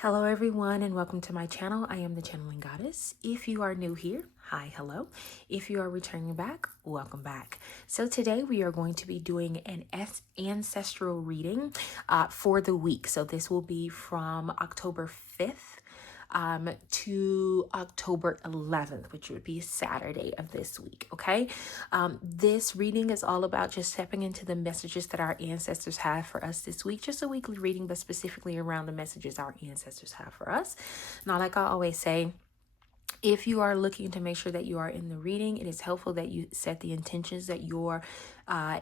Hello everyone and welcome to my channel. I am the Channeling Goddess. If you are new here, hi, hello. If you are returning back, welcome back. So today we are going to be doing an ancestral reading for the week. So this will be from October 5th to October 11th, which would be Saturday of this week. Okay. This reading is all about just stepping into the messages that our ancestors have for us this week. Just a weekly reading, but specifically around the messages our ancestors have for us. Now, like I always say, if you are looking to make sure that you are in the reading, it is helpful that you set the intentions that your,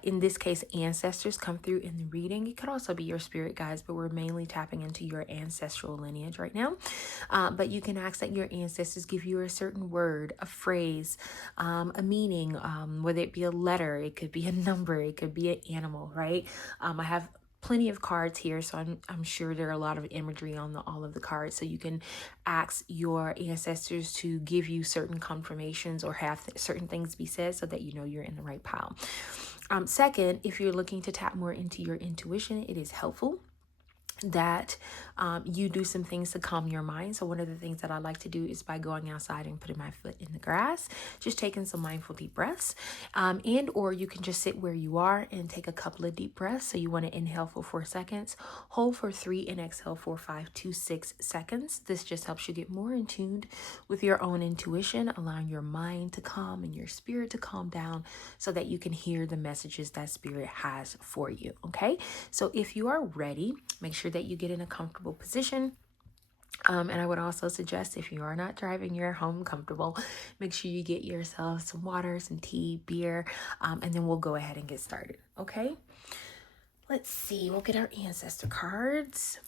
in this case, ancestors come through in the reading. It could also be your spirit guides, but we're mainly tapping into your ancestral lineage right now. But you can ask that your ancestors give you a certain word, a phrase, a meaning, whether it be a letter, it could be a number, it could be an animal, right? I have plenty of cards here, so I'm sure there are a lot of imagery on all of the cards, so you can ask your ancestors to give you certain confirmations or have certain things be said so that you know you're in the right pile. Second, if you're looking to tap more into your intuition, it is helpful that you do some things to calm your mind. So one of the things that I like to do is by going outside and putting my foot in the grass, just taking some mindful deep breaths, and or you can just sit where you are and take a couple of deep breaths. So you want to inhale for 4 seconds, hold for 3, and exhale for 5 to 6 seconds. This just helps you get more in tune with your own intuition, allowing your mind to calm and your spirit to calm down so that you can hear the messages that spirit has for you. Okay, so if you are ready, make sure that you get in a comfortable position. And I would also suggest, if you are not driving, you're home comfortable, make sure you get yourself some water, some tea, beer, and then we'll go ahead and get started. Okay, let's see, we'll get our ancestor cards.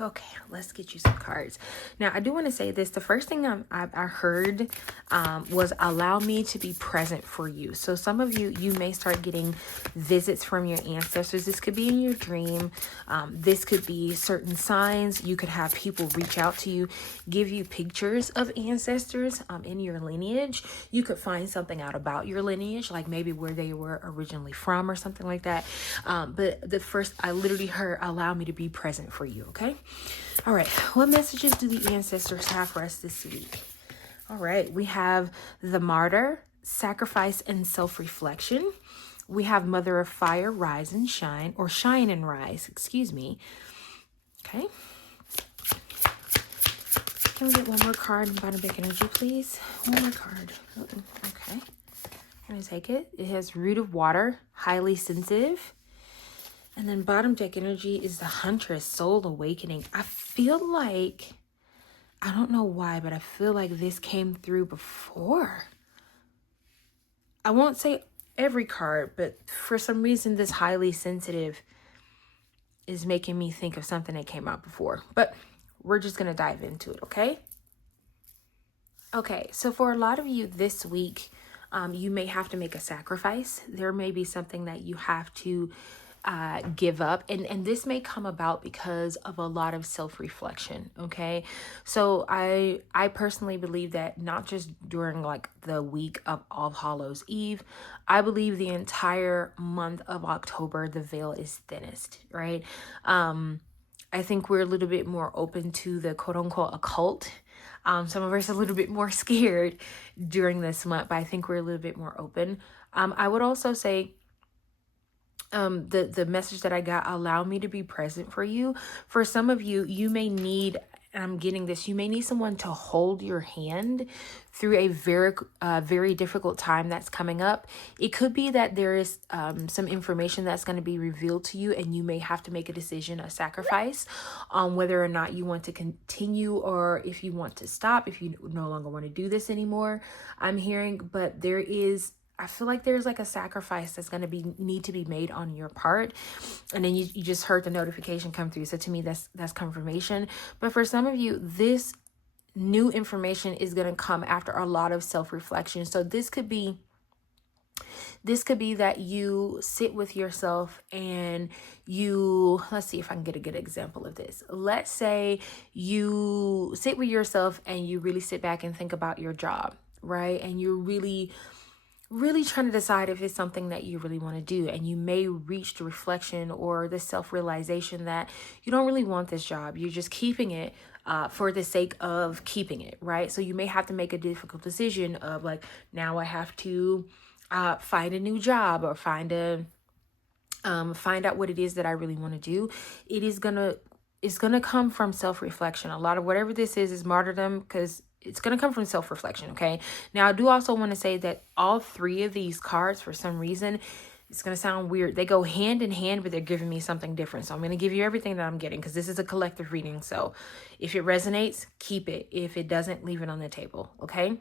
Okay, let's get you some cards. Now, I do want to say this. The first thing I heard was allow me to be present for you. So some of you may start getting visits from your ancestors. This could be in your dream. This could be certain signs. You could have people reach out to you, give you pictures of ancestors in your lineage. You could find something out about your lineage, like maybe where they were originally from or something like that. But the first, I literally heard, allow me to be present for you, okay? All right, what messages do the ancestors have for us this week? All right, we have the martyr, sacrifice, and self-reflection. We have mother of fire, rise and shine, or shine and rise, excuse me. Okay. Can we get one more card in bottom deck energy, please? One more card. Okay. I'm going to take it. It has root of water, highly sensitive. And then bottom deck energy is the huntress, soul awakening. I feel like, I don't know why, but I feel like this came through before. I won't say every card, but for some reason, this highly sensitive is making me think of something that came out before. But we're just going to dive into it, okay? Okay, so for a lot of you this week, you may have to make a sacrifice. There may be something that you have to give up, and this may come about because of a lot of self-reflection. Okay, so I personally believe that not just during like the week of All Hallows Eve, I believe the entire month of October the veil is thinnest, right? I think we're a little bit more open to the quote-unquote occult. Some of us are a little bit more scared during this month, but I think we're a little bit more open. I would also say the message that I got, allow me to be present for you. For some of you, you may need, and I'm getting this, you may need someone to hold your hand through a very difficult time that's coming up. It could be that there is some information that's going to be revealed to you, and you may have to make a decision, a sacrifice on whether or not you want to continue or if you want to stop, if you no longer want to do this anymore. I'm hearing, but I feel like there's like a sacrifice that's going to need to be made on your part. And then you just heard the notification come through. So to me, that's confirmation. But for some of you, this new information is going to come after a lot of self-reflection. So this could be that you sit with yourself and let's see if I can get a good example of this. Let's say you sit with yourself and you really sit back and think about your job, right? And you're really really trying to decide if it's something that you really want to do. And you may reach the reflection or the self-realization that you don't really want this job. You're just keeping it for the sake of keeping it, right? So you may have to make a difficult decision of like, now I have to find a new job or find out what it is that I really want to do. It's gonna come from self-reflection. A lot of whatever this is martyrdom, because it's going to come from self-reflection. Okay. Now I do also want to say that all three of these cards, for some reason, it's going to sound weird, they go hand in hand, but they're giving me something different. So I'm going to give you everything that I'm getting, because this is a collective reading. So if it resonates, keep it. If it doesn't, leave it on the table. Okay.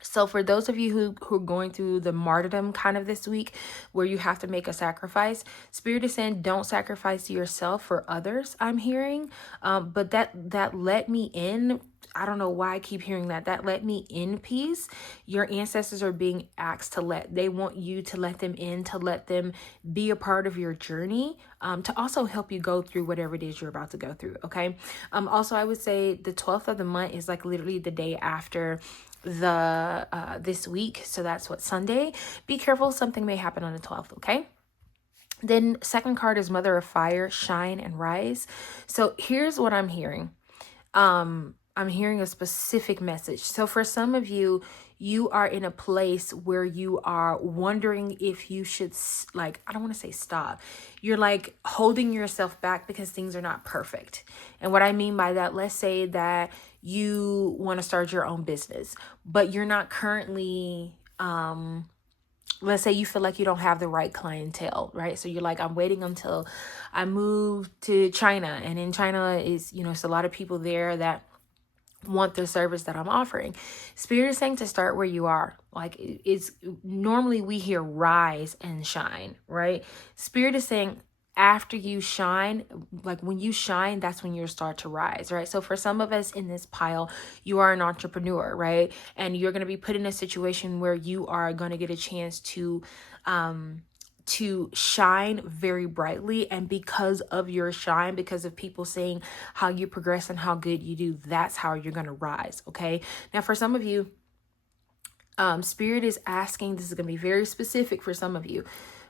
So for those of you who are going through the martyrdom kind of this week, where you have to make a sacrifice, Spirit is saying don't sacrifice yourself for others, I'm hearing. But that let me in. I don't know why I keep hearing that. That let me in peace. Your ancestors are being asked they want you to let them in, to let them be a part of your journey, to also help you go through whatever it is you're about to go through. Okay. Also, I would say the 12th of the month is like literally the day after this week. So that's what, Sunday. Be careful. Something may happen on the 12th. Okay. Then second card is Mother of Fire, shine and rise. So here's what I'm hearing. I'm hearing a specific message. So for some of you, you are in a place where you are wondering if you should, like, I don't want to say stop. You're like holding yourself back because things are not perfect. And what I mean by that, let's say that you want to start your own business, but you're not currently, let's say you feel like you don't have the right clientele, right? So you're like, I'm waiting until I move to China. And in China is, it's a lot of people there that want the service that I'm offering. Spirit is saying to start where you are. Like, it's normally we hear rise and shine, right? Spirit is saying after you shine, like when you shine, that's when you start to rise, right? So for some of us in this pile, you are an entrepreneur, right? And you're going to be put in a situation where you are going to get a chance to shine very brightly. And because of your shine, because of people saying how you progress and how good you do, that's how you're going to rise. Okay. Now, for some of you, Spirit is asking, this is going to be very specific for some of you.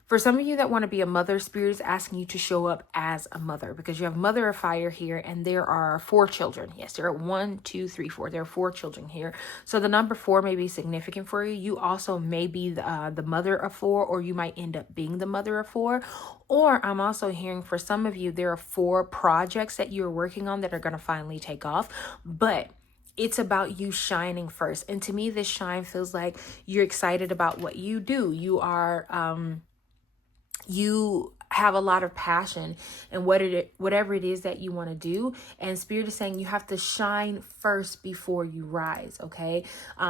For some of you that want to be a mother, Spirit is asking you to show up as a mother, because you have Mother of Fire here, and there are 4 children. Yes, there are 1, 2, 3, 4. There are 4 children here. So the number 4 may be significant for you. You also may be the mother of 4, or you might end up being the mother of 4. Or I'm also hearing for some of you, there are 4 projects that you're working on that are going to finally take off. But it's about you shining first. And to me, this shine feels like you're excited about what you do. You are, you have a lot of passion in whatever it is that you want to do. And Spirit is saying you have to shine first before you rise. Okay.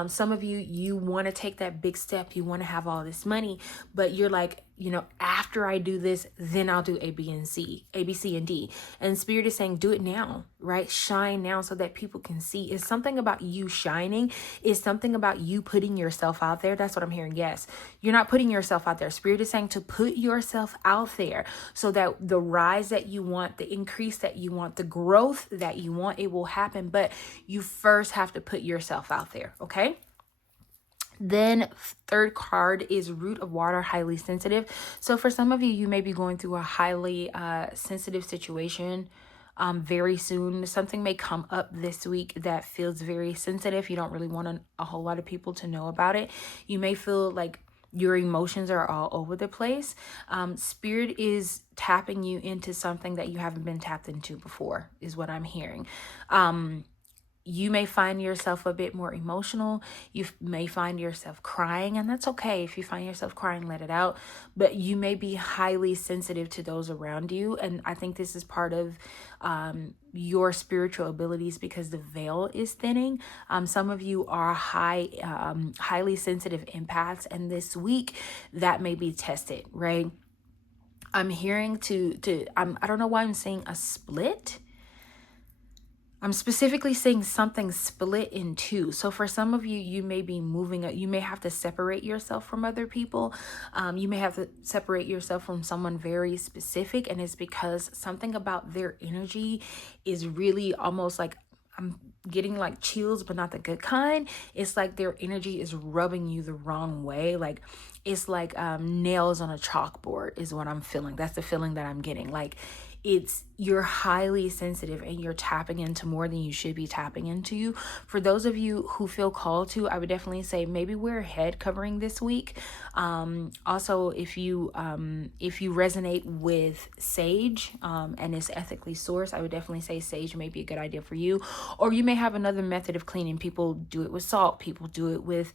Some of you want to take that big step. You want to have all this money, but you're like, after I do this, then I'll do A, B, C, and D. And Spirit is saying, do it now, right? Shine now so that people can see. It's something about you shining. It's something about you putting yourself out there. That's what I'm hearing. Yes. You're not putting yourself out there. Spirit is saying to put yourself out there so that the rise that you want, the increase that you want, the growth that you want, it will happen. But you first have to put yourself out there. Okay. Then third card is Root of Water, highly sensitive. So for some of you, you may be going through a highly sensitive situation very soon. Something may come up this week that feels very sensitive. You don't really want a whole lot of people to know about it. You may feel like your emotions are all over the place. Spirit is tapping you into something that you haven't been tapped into before, is what I'm hearing. You may find yourself a bit more emotional. You may find yourself crying, and that's okay. If you find yourself crying, let it out. But you may be highly sensitive to those around you. And I think this is part of your spiritual abilities, because the veil is thinning. Some of you are highly sensitive empaths, and this week that may be tested, right? I'm hearing I don't know why I'm saying a split. I'm specifically saying something split in 2. So for some of you, you may be moving, you may have to separate yourself from other people. You may have to separate yourself from someone very specific. And it's because something about their energy is really almost like, getting like chills, but not the good kind. It's like their energy is rubbing you the wrong way. Like it's like nails on a chalkboard is what I'm feeling. That's the feeling that I'm getting. Like you're highly sensitive and you're tapping into more than you should be tapping into. For those of you who feel called to, I would definitely say maybe wear a head covering this week. Also, if you resonate with sage and it's ethically sourced, I would definitely say sage may be a good idea for you. Or you may have another method of cleaning. People do it with salt. People do it with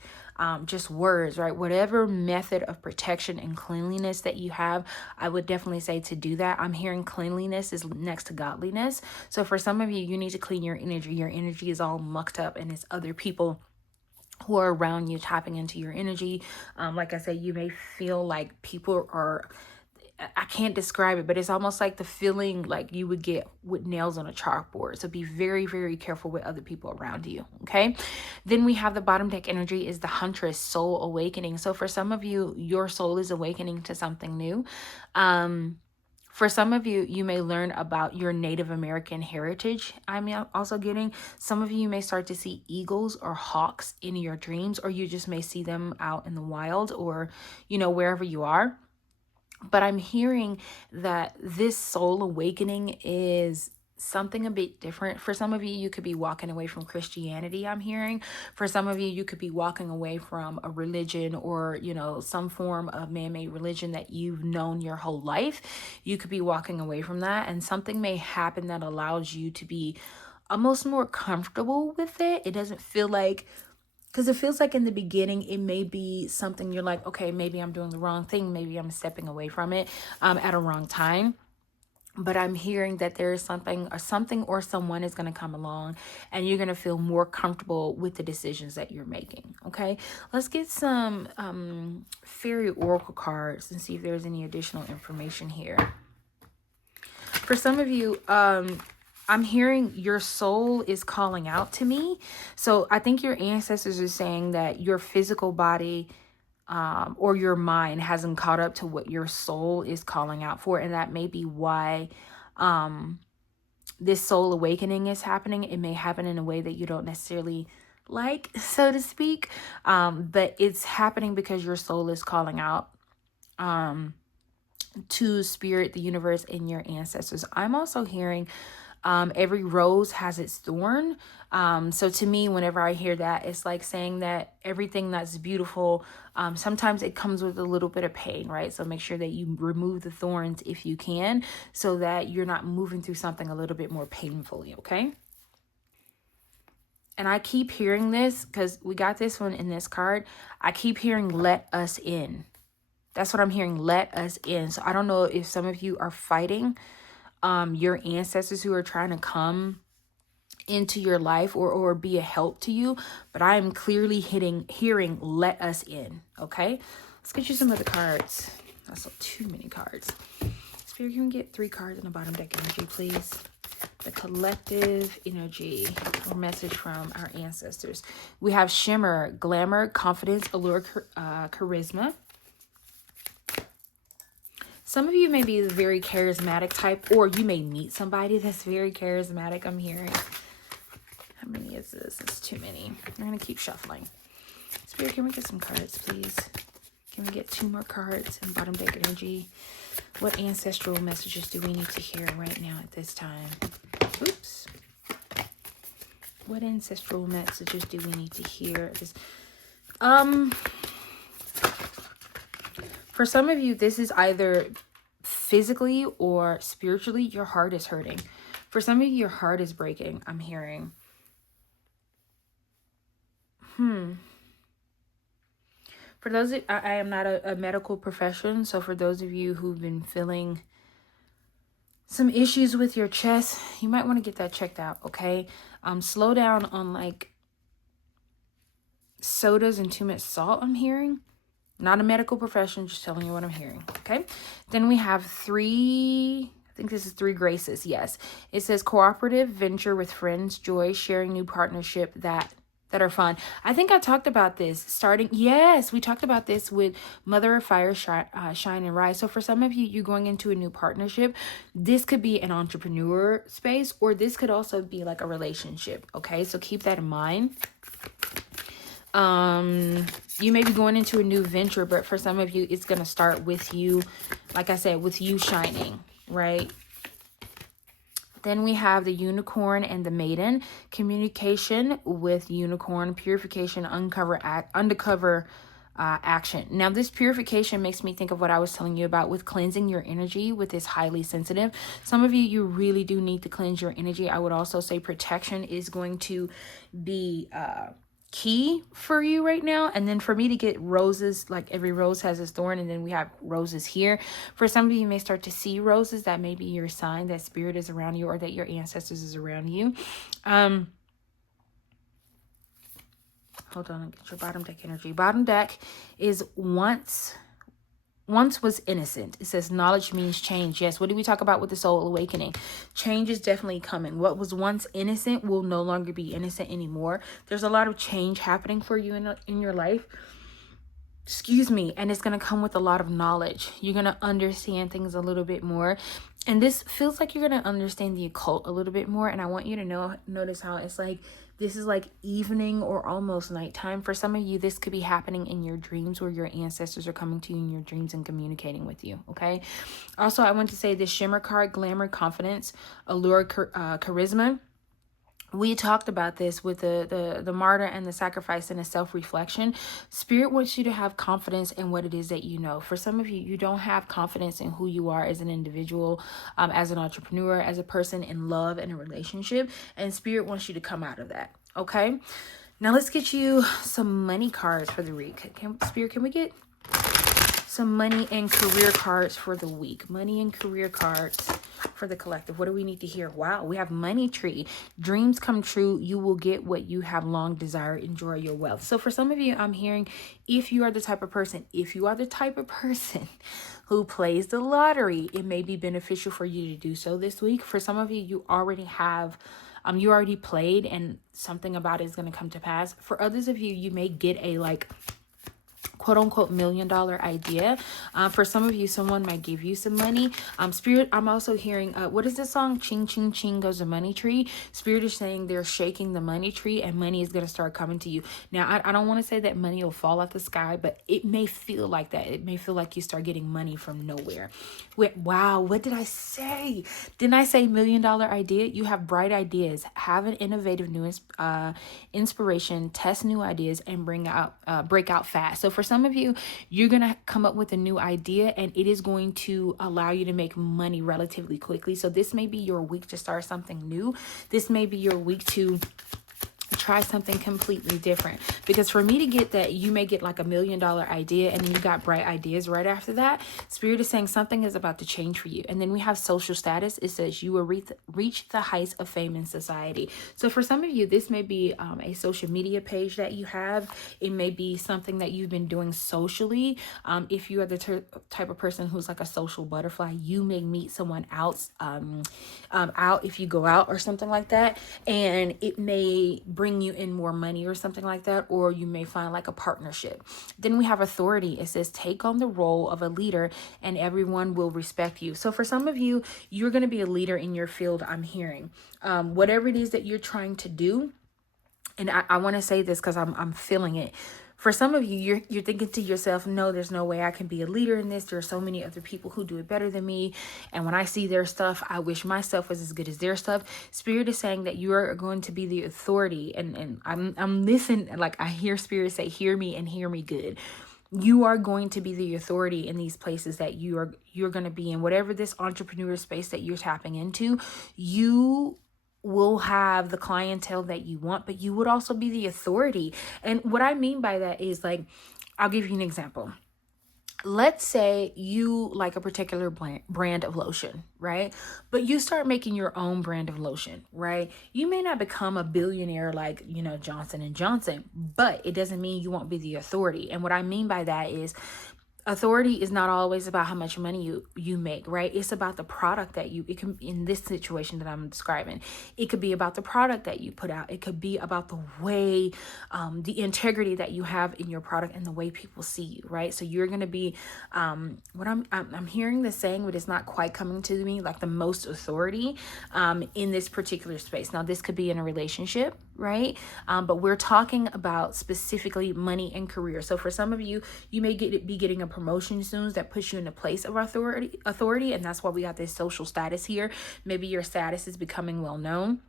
just words, right? Whatever method of protection and cleanliness that you have, I would definitely say to do that. I'm hearing cleanliness is next to godliness. So for some of you, you need to clean your energy. Your energy is all mucked up and it's other people who are around you tapping into your energy. Like I said, you may feel like people are, I can't describe it, but it's almost like the feeling like you would get with nails on a chalkboard. So be very, very careful with other people around you. Okay. Then we have the bottom deck energy is the Huntress soul awakening. So for some of you, your soul is awakening to something new. For some of you, you may learn about your Native American heritage. I'm also getting some of you may start to see eagles or hawks in your dreams, or you just may see them out in the wild or, wherever you are. But I'm hearing that this soul awakening is something a bit different. For some of you, you could be walking away from Christianity, I'm hearing. For some of you, you could be walking away from a religion or, some form of man-made religion that you've known your whole life. You could be walking away from that, and something may happen that allows you to be almost more comfortable with it. It doesn't feel like, because it feels like in the beginning, it may be something you're like, okay, maybe I'm doing the wrong thing. Maybe I'm stepping away from it at a wrong time. But I'm hearing that there is something or someone is going to come along and you're going to feel more comfortable with the decisions that you're making. Okay, let's get some fairy oracle cards and see if there's any additional information here. For some of you, I'm hearing your soul is calling out to me. So I think your ancestors are saying that your physical body or your mind hasn't caught up to what your soul is calling out for. And that may be why this soul awakening is happening. It may happen in a way that you don't necessarily like, so to speak. But it's happening because your soul is calling out to spirit, the universe, and your ancestors. I'm also hearing every rose has its thorn. So to me, whenever I hear that, it's like saying that everything that's beautiful, sometimes it comes with a little bit of pain, right? So make sure that you remove the thorns if you can, so that you're not moving through something a little bit more painfully, okay? And I keep hearing this because we got this one in this card. I keep hearing let us in. That's what I'm hearing, let us in. So I don't know if some of you are fighting your ancestors who are trying to come into your life or be a help to you, but I am clearly hearing let us in. Okay, let's get you some of the cards. That's too many cards. Spirit, can we get 3 cards in the bottom deck energy, please? The collective energy or message from our ancestors. We have shimmer, glamour, confidence, allure, charisma. Some of you may be the very charismatic type, or you may meet somebody that's very charismatic, I'm hearing. How many is this? It's too many. I'm going to keep shuffling. Spirit, can we get some cards, please? Can we get 2 more cards in bottom deck energy? What ancestral messages do we need to hear right now at this time? Oops. What ancestral messages do we need to hear at this? For some of you, this is either physically or spiritually, your heart is hurting. For some of you, your heart is breaking, I'm hearing. For those of, I am not a medical profession, so for those of you who've been feeling some issues with your chest, you might want to get that checked out, okay? Slow down on like sodas and too much salt, I'm hearing. Not a medical profession, just telling you what I'm hearing, okay? Then we have 3, I think this is 3 graces, yes. It says cooperative, venture with friends, joy, sharing new partnership that that are fun. I think I talked about this starting. Yes, we talked about this with Mother of Fire, Shine and Rise. So for some of you, you're going into a new partnership. This could be an entrepreneur space, or this could also be like a relationship. Okay, so keep that in mind. You may be going into a new venture, but for some of you, it's going to start with you, like I said, with you shining, right? Then we have the Unicorn and the Maiden. Communication with Unicorn, purification, undercover action. Now, this purification makes me think of what I was telling you about with cleansing your energy with this highly sensitive. Some of you, you really do need to cleanse your energy. I would also say protection is going to be key for you right now. And then for me to get roses, like every rose has its thorn, and then we have roses here. For some of you, you may start to see roses. That may be your sign that spirit is around you, or that your ancestors is around you. Hold on, get your bottom deck energy. Bottom deck is once was innocent. It says knowledge means change. Yes, what did we talk about with the soul awakening? Change is definitely coming. What was once innocent will no longer be innocent anymore. There's a lot of change happening for you in your life. Excuse me. And it's going to come with a lot of knowledge. You're going to understand things a little bit more. And this feels like you're going to understand the occult a little bit more. And I want you to notice how it's like, this is like evening or almost nighttime. For some of you, this could be happening in your dreams, where your ancestors are coming to you in your dreams and communicating with you, okay? Also, I want to say this shimmer card, glamour, confidence, allure, charisma. We talked about this with the martyr and the sacrifice and the self-reflection. Spirit wants you to have confidence in what it is that you know. For some of you, you don't have confidence in who you are as an individual, as an entrepreneur, as a person in love and a relationship. And Spirit wants you to come out of that, okay? Now let's get you some money cards for the week. Spirit, can we get some money and career cards for the week? Money and career cards for the collective. What do we need to hear? Wow, we have money tree. Dreams come true. You will get what you have long desired. Enjoy your wealth. So for some of you, I'm hearing, if you are the type of person who plays the lottery, it may be beneficial for you to do so this week. For some of you, you already have you already played, and something about it is going to come to pass. For others of you, you may get a quote unquote $1 million idea. For some of you, someone might give you some money. Spirit, I'm also hearing, what is this song? Ching, ching, ching goes the money tree. Spirit is saying they're shaking the money tree, and money is going to start coming to you. Now, I don't want to say that money will fall out the sky, but it may feel like that. It may feel like you start getting money from nowhere. Wow, what did I say? Didn't I say $1 million idea? You have bright ideas. Have an innovative new inspiration. Test new ideas and break out fast. So for some of you, you're going to come up with a new idea, and it is going to allow you to make money relatively quickly. So this may be your week to start something new. This may be your week to try something completely different. Because for me to get that, you may get like $1 million idea, and then you got bright ideas right after that. Spirit is saying something is about to change for you. And then we have social status. It says you will reach the heights of fame in society. So for some of you, this may be a social media page that you have. It may be something that you've been doing socially. If you are the type of person who's like a social butterfly, you may meet someone else out if you go out or something like that, and it may bring you in more money or something like that, or you may find like a partnership. Then we have authority. It says take on the role of a leader and everyone will respect you. So for some of you, you're going to be a leader in your field. I'm hearing whatever it is that you're trying to do. And I want to say this because I'm feeling it. For some of you, you're thinking to yourself, no, there's no way I can be a leader in this. There are so many other people who do it better than me. And when I see their stuff, I wish my stuff was as good as their stuff. Spirit is saying that you are going to be the authority. And I'm listening, like I hear Spirit say, hear me and hear me good. You are going to be the authority in these places that you're going to be in. Whatever this entrepreneur space that you're tapping into, you will have the clientele that you want, but you would also be the authority. And what I mean by that is, like, I'll give you an example. Let's say you like a particular brand of lotion, right? But you start making your own brand of lotion, right? You may not become a billionaire like, Johnson & Johnson, but it doesn't mean you won't be the authority. And what I mean by that is, authority is not always about how much money you make, right? It's about the product that it can, in this situation that I'm describing, it could be about the product that you put out. It could be about the way, the integrity that you have in your product and the way people see you, right? So you're going to be, what I'm hearing this saying, but it's not quite coming to me, like the most authority, in this particular space. Now, this could be in a relationship, right? But we're talking about specifically money and career. So for some of you, you may be getting a promotion soon that puts you in a place of authority. And that's why we got this social status here. Maybe your status is becoming well known.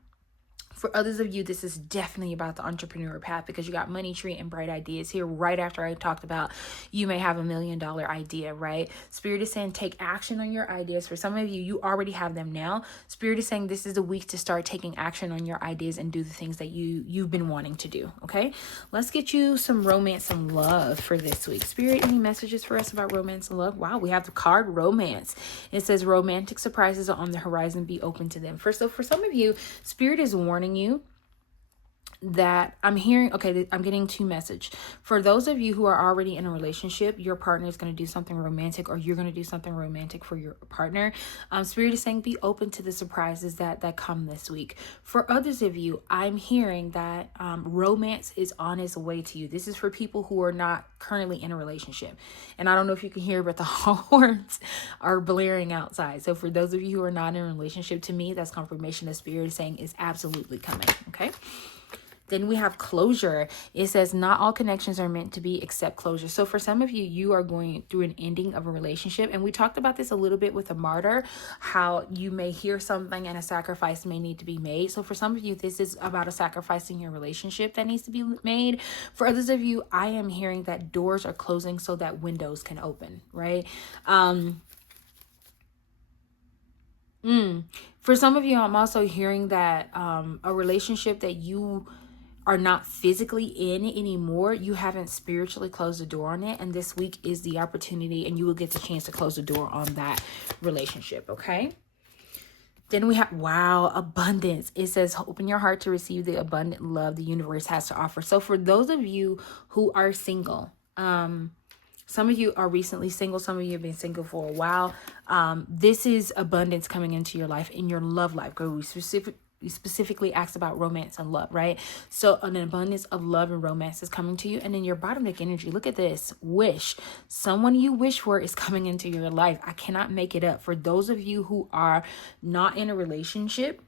For others of you, this is definitely about the entrepreneur path, because you got money tree and bright ideas here right after I talked about you may have $1 million idea, right? Spirit is saying take action on your ideas. For some of you, you already have them now. Spirit is saying this is the week to start taking action on your ideas and do the things that you've been wanting to do, okay? Let's get you some romance and love for this week. Spirit, any messages for us about romance and love? Wow, we have the card romance. It says romantic surprises are on the horizon. Be open to them. For some of you, Spirit is warning you that I'm hearing, okay, I'm getting two messages. For those of you who are already in a relationship, your partner is going to do something romantic, or you're going to do something romantic for your partner. Spirit is saying be open to the surprises that come this week. For others of you, I'm hearing that romance is on its way to you. This is for people who are not currently in a relationship. And I don't know if you can hear, but the horns are blaring outside. So for those of you who are not in a relationship, to me, that's confirmation that Spirit is saying is absolutely coming, okay? Then we have closure. It says not all connections are meant to be except closure. So for some of you, you are going through an ending of a relationship. And we talked about this a little bit with a martyr, how you may hear something and a sacrifice may need to be made. So for some of you, this is about a sacrifice in your relationship that needs to be made. For others of you, I am hearing that doors are closing so that windows can open, right? For some of you, I'm also hearing that a relationship that you are not physically in anymore, you haven't spiritually closed the door on it, and this week is the opportunity, and you will get the chance to close the door on that relationship, okay? Then we have, wow, abundance. It says open your heart to receive the abundant love the universe has to offer. So for those of you who are single, some of you are recently single. Some of you have been single for a while. This is abundance coming into your life, in your love life. We specifically asked about romance and love, right? So an abundance of love and romance is coming to you. And then your bottom deck energy, look at this. Wish. Someone you wish for is coming into your life. I cannot make it up. For those of you who are not in a relationship,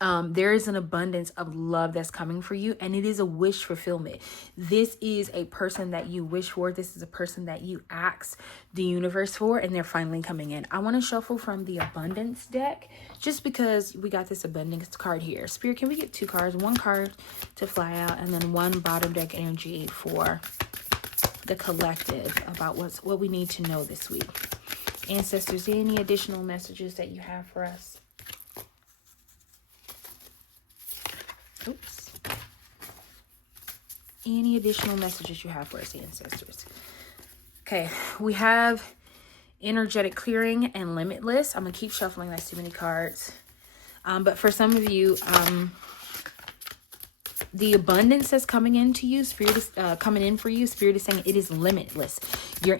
there is an abundance of love that's coming for you, and it is a wish fulfillment. This is a person that you wish for. This is a person that you ask the universe for, and they're finally coming in. I want to shuffle from the abundance deck just because we got this abundance card here. Spirit, can we get two cards? One card to fly out, and then one bottom deck energy for the collective about what we need to know this week. Ancestors, any additional messages that you have for us? Oops. Any additional messages you have for us, ancestors? Okay, we have energetic clearing and limitless. I'm gonna keep shuffling. That's too many cards. But for some of you, the abundance that's coming into you, Spirit is coming in for you. Spirit is saying it is limitless. Your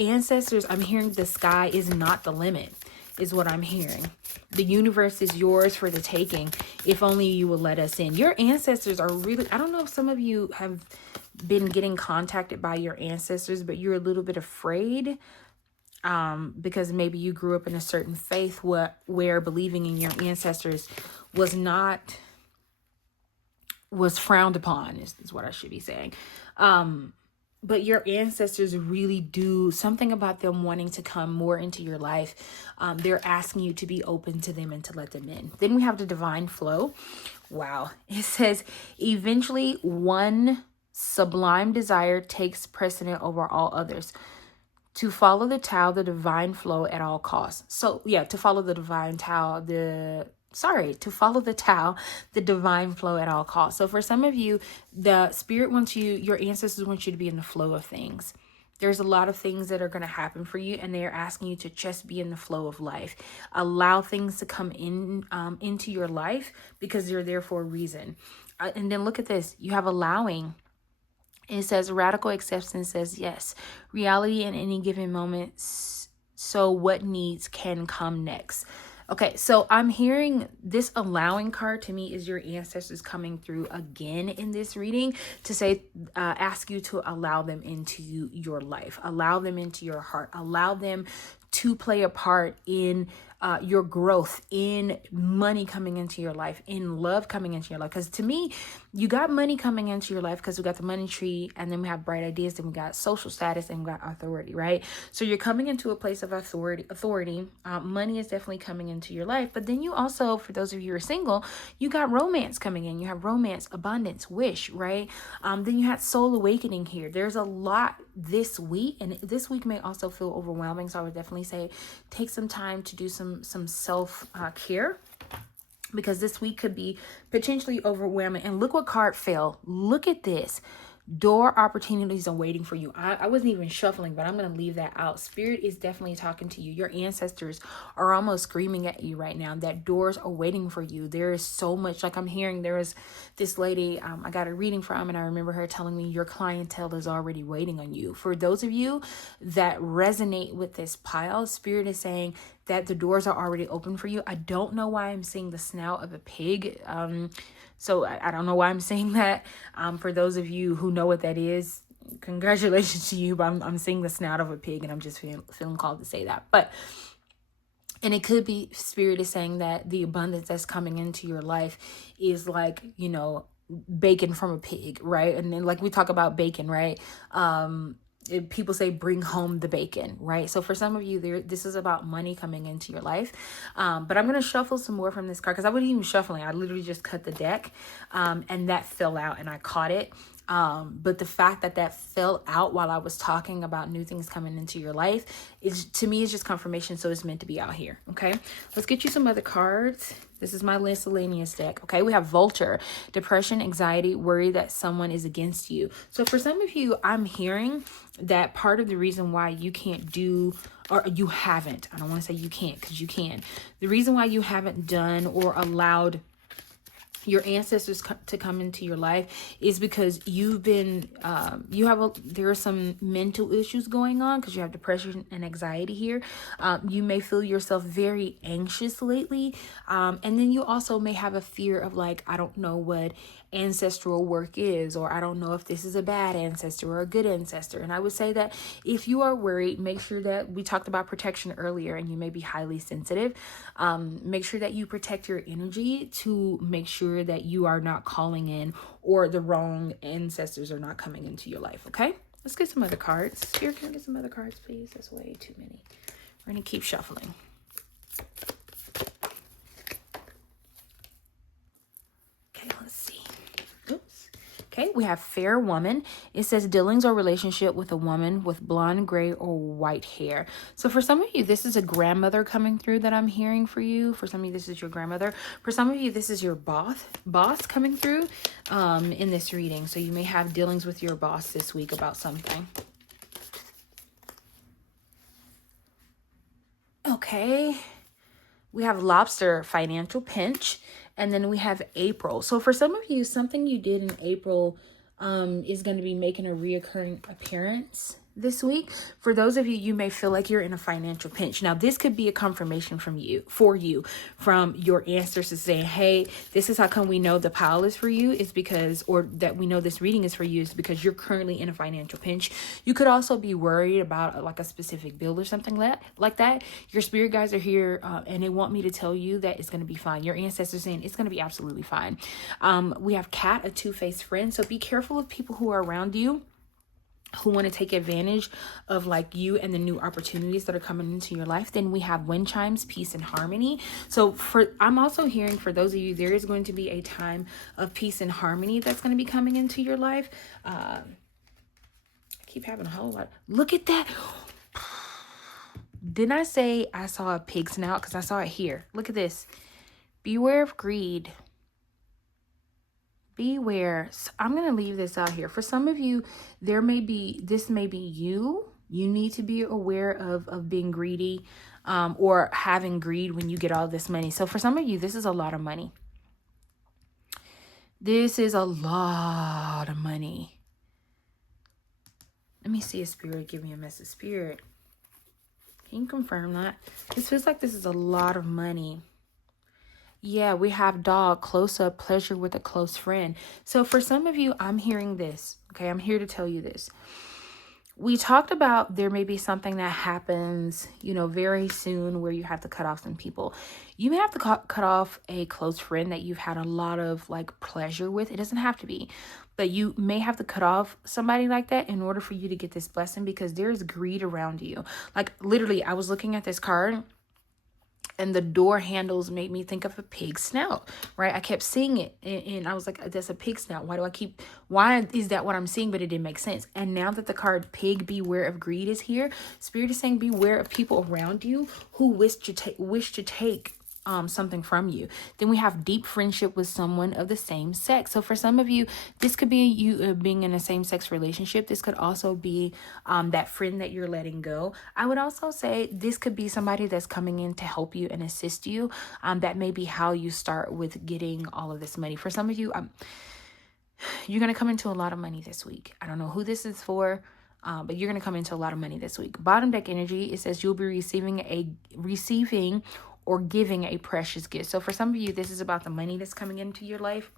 ancestors, I'm hearing the sky is not the limit, is what I'm hearing. The universe is yours for the taking, if only you will let us in. Your ancestors are really, I don't know if some of you have been getting contacted by your ancestors, but you're a little bit afraid because maybe you grew up in a certain faith where believing in your ancestors was frowned upon, is what I should be saying. But your ancestors really do something about them wanting to come more into your life. They're asking you to be open to them and to let them in. Then we have the divine flow. Wow. It says, eventually one sublime desire takes precedent over all others. To follow the Tao, the divine flow at all costs. So yeah, to follow the divine Tao, to follow the Tao, the divine flow at all costs. So for some of you, the spirit wants you, your ancestors want you to be in the flow of things. There's a lot of things that are going to happen for you, and they're asking you to just be in the flow of life. Allow things to come in into your life because they're there for a reason. And then look at this. You have allowing. It says radical acceptance says yes. Reality in any given moment. So what needs can come next. Okay, so I'm hearing this allowing card to me is your ancestors coming through again in this reading to say, ask you to allow them into your life, allow them into your heart, allow them to play a part in your growth, in money coming into your life, in love coming into your life. Because to me, you got money coming into your life because we got the money tree, and then we have bright ideas, and we got social status, and we got authority, right? So you're coming into a place of authority. Money is definitely coming into your life. But then you also, for those of you who are single, you got romance coming in. You have romance, abundance, wish, right? Then you had soul awakening here. There's a lot this week, and this week may also feel overwhelming. So I would definitely say take some time to do some self care, because this week could be potentially overwhelming. And look what card fell. Look at this. Door opportunities are waiting for you. I wasn't even shuffling, but I'm going to leave that out. Spirit is definitely talking to you. Your ancestors are almost screaming at you right now that doors are waiting for you. There is so much, like I'm hearing there is this lady I got a reading from, and I remember her telling me your clientele is already waiting on you. For those of you that resonate with this pile, Spirit is saying that the doors are already open for you. I don't know why I'm seeing the snout of a pig. So I don't know why I'm saying that. For those of you who know what that is, congratulations to you. But I'm seeing the snout of a pig, and I'm just feeling called to say that. And it could be Spirit is saying that the abundance that's coming into your life is like, bacon from a pig, right? And then like we talk about bacon, right? People say bring home the bacon, right? So for some of you this is about money coming into your life. But I'm going to shuffle some more from this card, because I wasn't even shuffling. I literally just cut the deck, and that fell out, and I caught it. But the fact that fell out while I was talking about new things coming into your life is, to me, is just confirmation. So it's meant to be out here. Okay, let's get you some other cards. This is my miscellaneous deck. Okay, we have vulture, depression, anxiety, worry that someone is against you. So for some of you, I'm hearing that part of the reason why you can't do, or you haven't, I don't want to say you can't, because you can. The reason why you haven't done or allowed your ancestors to come into your life is because you've been there are some mental issues going on, because you have depression and anxiety here. You may feel yourself very anxious lately, and then you also may have a fear of like, I don't know what ancestral work is, or I don't know if this is a bad ancestor or a good ancestor. And I would say that if you are worried, make sure that we talked about protection earlier, and you may be highly sensitive. Make sure that you protect your energy to make sure that you are not calling in, or the wrong ancestors are not coming into your life. Okay, let's get some other cards. Here, can I get some other cards, please? That's way too many. We're gonna keep shuffling. Okay, let's see. Oops. Okay, we have fair woman. It says dealings or relationship with a woman with blonde, gray, or white hair. So for some of you, this is a grandmother coming through that I'm hearing for you. For some of you, this is your grandmother. For some of you, this is your boss coming through in this reading. So you may have dealings with your boss this week about something. Okay, we have lobster, financial pinch. And then we have April. So for some of you, something you did in April is going to be making a reoccurring appearance this week. For those of you, you may feel like you're in a financial pinch. Now, this could be a confirmation from your ancestors saying, hey, this is how come we know the pile is for you, is because, or that we know this reading is for you, is because you're currently in a financial pinch. You could also be worried about like a specific bill or something like that. Your spirit guides are here and they want me to tell you that it's going to be fine. Your ancestors saying it's going to be absolutely fine. We have Cat, a two-faced friend. So be careful of people who are around you who want to take advantage of like you and the new opportunities that are coming into your life. Then we have wind chimes, peace and harmony. So I'm also hearing for those of you, there is going to be a time of peace and harmony that's going to be coming into your life. I keep having a whole lot. Look at that. Didn't I say I saw a pig snout? Because I saw it here. Look at this. Beware of greed. Beware. So I'm going to leave this out here. For some of you, this may be you. You need to be aware of being greedy or having greed when you get all this money. So for some of you, this is a lot of money. This is a lot of money. Let me see if Spirit give me a message. Spirit, can you confirm that? This feels like this is a lot of money. Yeah, we have dog, close up, pleasure with a close friend. So for some of you, I'm hearing this. Okay, I'm here to tell you this. We talked about there may be something that happens, very soon where you have to cut off some people. You may have to cut off a close friend that you've had a lot of pleasure with. It doesn't have to be, but you may have to cut off somebody like that in order for you to get this blessing, because there's greed around you. Literally, I was looking at this card and the door handles made me think of a pig snout, right? I kept seeing it and I was like, that's a pig snout. Why is that what I'm seeing? But it didn't make sense. And now that the card pig, beware of greed is here, Spirit is saying beware of people around you who wish to take something from you. Then we have deep friendship with someone of the same sex. So for some of you, this could be you being in a same-sex relationship. This could also be that friend that you're letting go. I would also say this could be somebody that's coming in to help you and assist you. That may be how you start with getting all of this money. For some of you, you're going to come into a lot of money this week. I don't know who this is for, but you're going to come into a lot of money this week. Bottom deck energy, it says you'll be receiving or giving a precious gift. So for some of you, this is about the money that's coming into your life.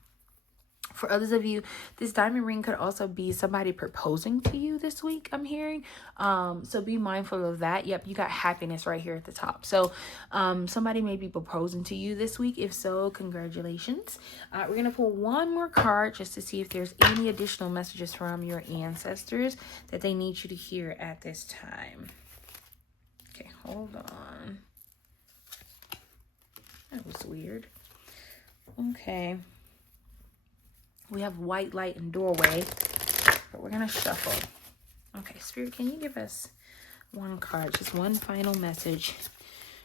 For others of you, this diamond ring could also be somebody proposing to you this week, I'm hearing. So be mindful of that. Yep, you got happiness right here at the top. So somebody may be proposing to you this week. If so, congratulations. We're going to pull one more card just to see if there's any additional messages from your ancestors that they need you to hear at this time. Okay, hold on. That was weird. Okay. We have white light and doorway, but we're going to shuffle. Okay, Spirit, can you give us one card? Just one final message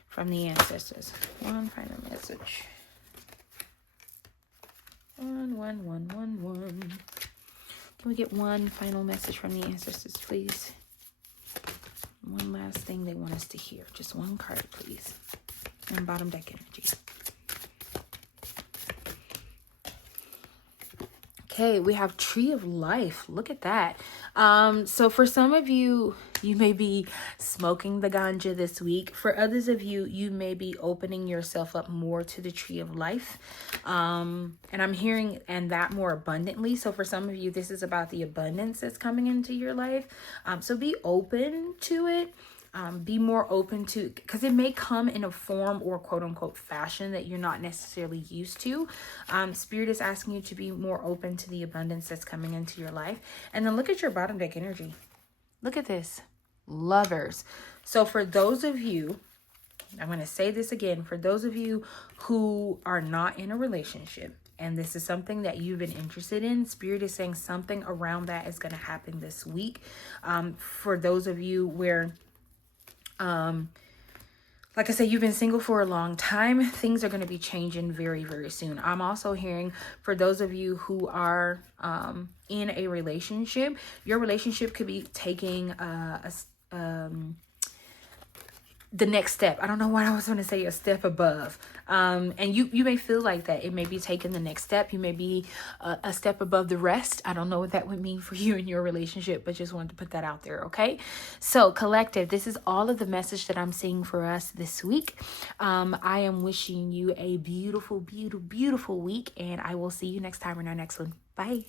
from the ancestors. One final message. One. Can we get one final message from the ancestors, please? One last thing they want us to hear. Just one card, please. And bottom deck energy. Okay, we have Tree of Life. Look at that. So for some of you, you may be smoking the ganja this week. For others of you, you may be opening yourself up more to the Tree of Life. And I'm hearing that more abundantly. So for some of you, this is about the abundance that's coming into your life. So be open to it. Be more open to, because it may come in a form or quote unquote fashion that you're not necessarily used to. Spirit is asking you to be more open to the abundance that's coming into your life. And then look at your bottom deck energy. Look at this. Lovers. So for those of you, I'm going to say this again, for those of you who are not in a relationship, and this is something that you've been interested in, Spirit is saying something around that is going to happen this week. For those of you where, like I said, you've been single for a long time, things are going to be changing very, very soon. I'm also hearing for those of you who are in a relationship, your relationship could be taking the next step. I don't know why I was going to say a step above. And you may feel like that. It may be taking the next step. You may be a step above the rest. I don't know what that would mean for you in your relationship, but just wanted to put that out there, okay? So, collective, this is all of the message that I'm seeing for us this week. I am wishing you a beautiful, beautiful, beautiful week, and I will see you next time in our next one. Bye.